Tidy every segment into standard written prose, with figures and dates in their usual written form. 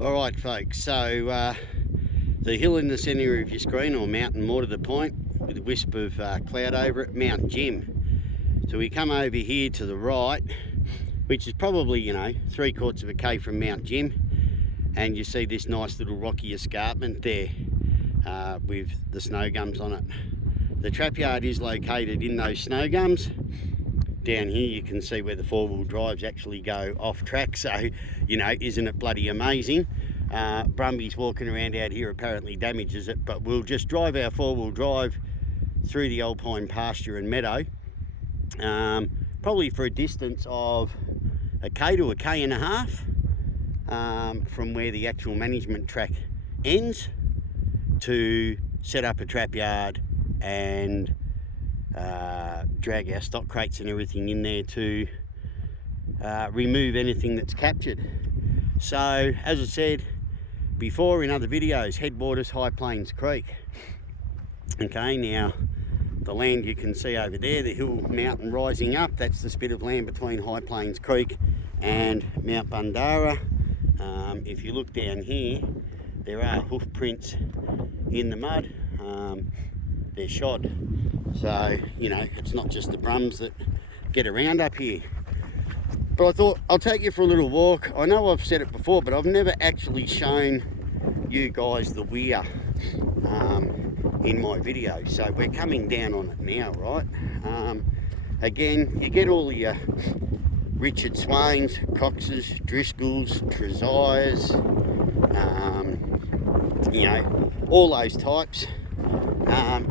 Alright folks, so the hill in the centre of your screen, or mountain more to the point, with a wisp of cloud over it, Mount Jim. So we come over here to the right, which is probably, 3/4 of a K from Mount Jim, and you see this nice little rocky escarpment there with the snow gums on it. The trapyard is located in those snow gums. Down here you can see where the four-wheel drives actually go off track, so isn't it bloody amazing? Brumbies walking around out here apparently damages it, but we'll just drive our four-wheel drive through the Alpine pasture and meadow, probably for a distance of a K to a K and a half from where the actual management track ends, to set up a trapyard and drag our stock crates and everything in there to remove anything that's captured. So as I said before in other videos, headwaters High Plains Creek. Okay, now the land you can see over there, the hill mountain rising up, that's the spit of land between High Plains Creek and Mount Bundara. If you look down here, there are hoof prints in the mud. They're shod, so it's not just the Brums that get around up here. But I thought I'll take you for a little walk. I know I've said it before, but I've never actually shown you guys the weir in my video, so we're coming down on it now, right? Again, you get all your Richard Swains, Coxes, Driscolls, Trezires, all those types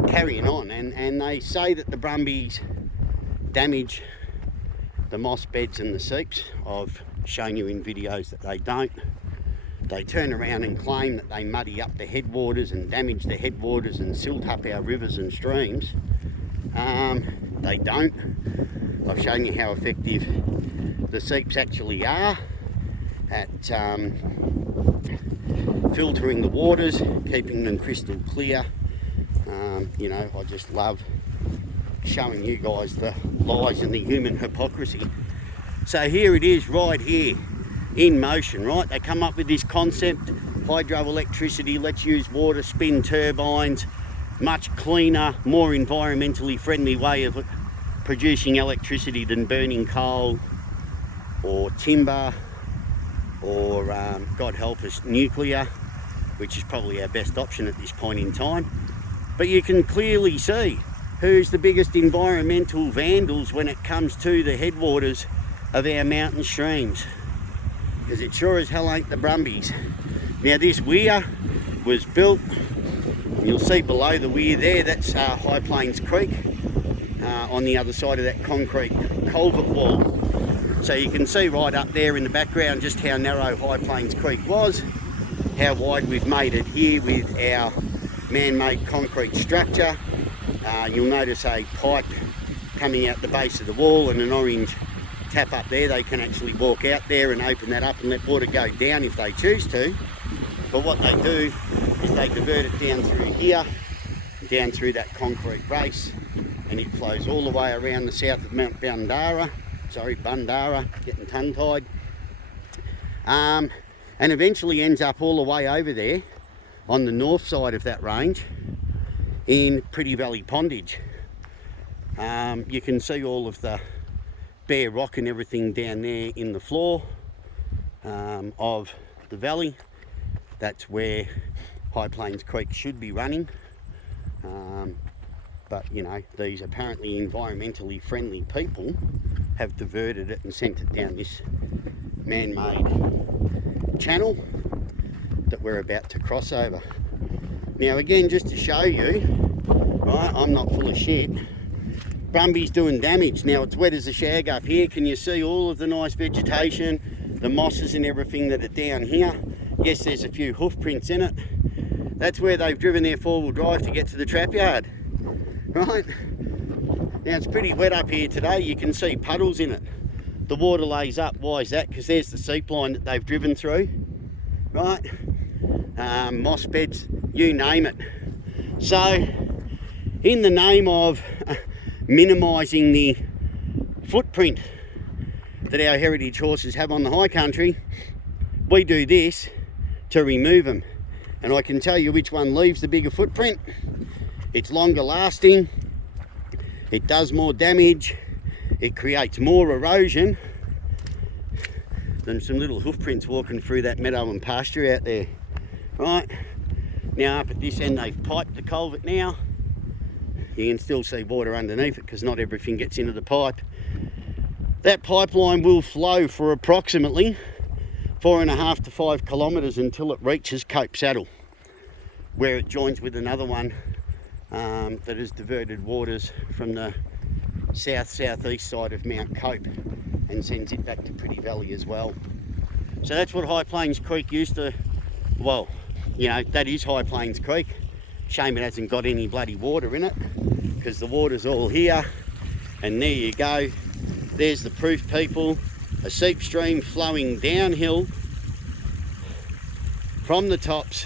carrying on, and they say that the Brumbies damage the moss beds and the seeps. I've shown you in videos that they don't. They turn around and claim that they muddy up the headwaters and damage the headwaters and silt up our rivers and streams. They don't. I've shown you how effective the seeps actually are at filtering the waters, keeping them crystal clear. I just love showing you guys the lies and the human hypocrisy. So here it is, right here in motion, right? They come up with this concept: hydroelectricity, let's use water, spin turbines, much cleaner, more environmentally friendly way of producing electricity than burning coal or timber or God help us, nuclear, which is probably our best option at this point in time. But you can clearly see who's the biggest environmental vandals when it comes to the headwaters of our mountain streams, because it sure as hell ain't the Brumbies. Now this weir was built, you'll see below the weir there, that's High Plains Creek, on the other side of that concrete culvert wall. So you can see right up there in the background just how narrow High Plains Creek was, how wide we've made it here with our man-made concrete structure. You'll notice a pipe coming out the base of the wall and an orange tap up there. They can actually walk out there and open that up and let water go down if they choose to. But what they do is they divert it down through here, down through that concrete base, and it flows all the way around the south of Mount Bundara, getting tongue-tied, and eventually ends up all the way over there on the north side of that range in Pretty Valley Pondage. You can see all of the bare rock and everything down there in the floor of the valley. That's where High Plains Creek should be running. But these apparently environmentally friendly people have diverted it and sent it down this man-made channel that we're about to cross over. Now again, just to show you, right, I'm not full of shit, Brumbies doing damage. Now it's wet as a shag up here. Can you see all of the nice vegetation, the mosses and everything that are down here? Yes, there's a few hoof prints in it. That's where they've driven their four-wheel drive to get to the trapyard, right? Now it's pretty wet up here today. You can see puddles in it. The water lays up. Why is that? Because there's the seep line that they've driven through, right? Moss beds, you name it. So in the name of minimising the footprint that our heritage horses have on the high country, we do this to remove them. And I can tell you which one leaves the bigger footprint. It's longer lasting, it does more damage, it creates more erosion than some little hoof prints walking through that meadow and pasture out there. Right, now up at this end they've piped the culvert now. You can still see water underneath it because not everything gets into the pipe. That pipeline will flow for approximately 4.5 to 5 kilometres until it reaches Cope Saddle, where it joins with another one that has diverted waters from the southeast side of Mount Cope and sends it back to Pretty Valley as well. So that's what High Plains Creek used to, well, you know, that is High Plains Creek. Shame it hasn't got any bloody water in it, because the water's all here. And there you go, there's the proof, people. A seep stream flowing downhill from the tops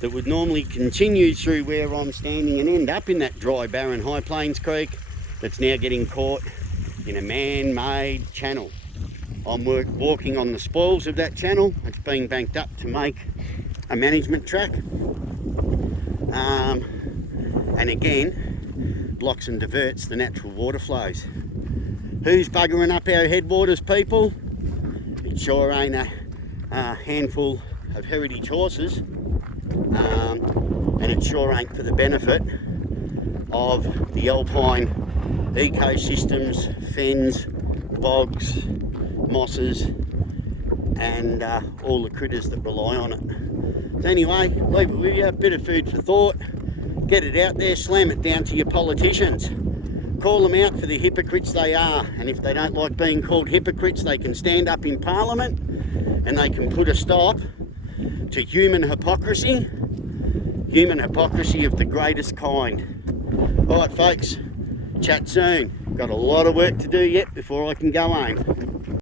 that would normally continue through where I'm standing and end up in that dry, barren High Plains Creek that's now getting caught in a man-made channel. I'm walking on the spoils of that channel. It's been banked up to make a management track. And again, blocks and diverts the natural water flows. Who's buggering up our headwaters, people? It sure ain't a handful of heritage horses. And it sure ain't for the benefit of the Alpine ecosystems, fens, bogs, mosses, and all the critters that rely on it. So anyway, leave it with you, a bit of food for thought. Get it out there, slam it down to your politicians. Call them out for the hypocrites they are, and if they don't like being called hypocrites, they can stand up in Parliament and they can put a stop to human hypocrisy of the greatest kind. Alright folks, chat soon. Got a lot of work to do yet before I can go home.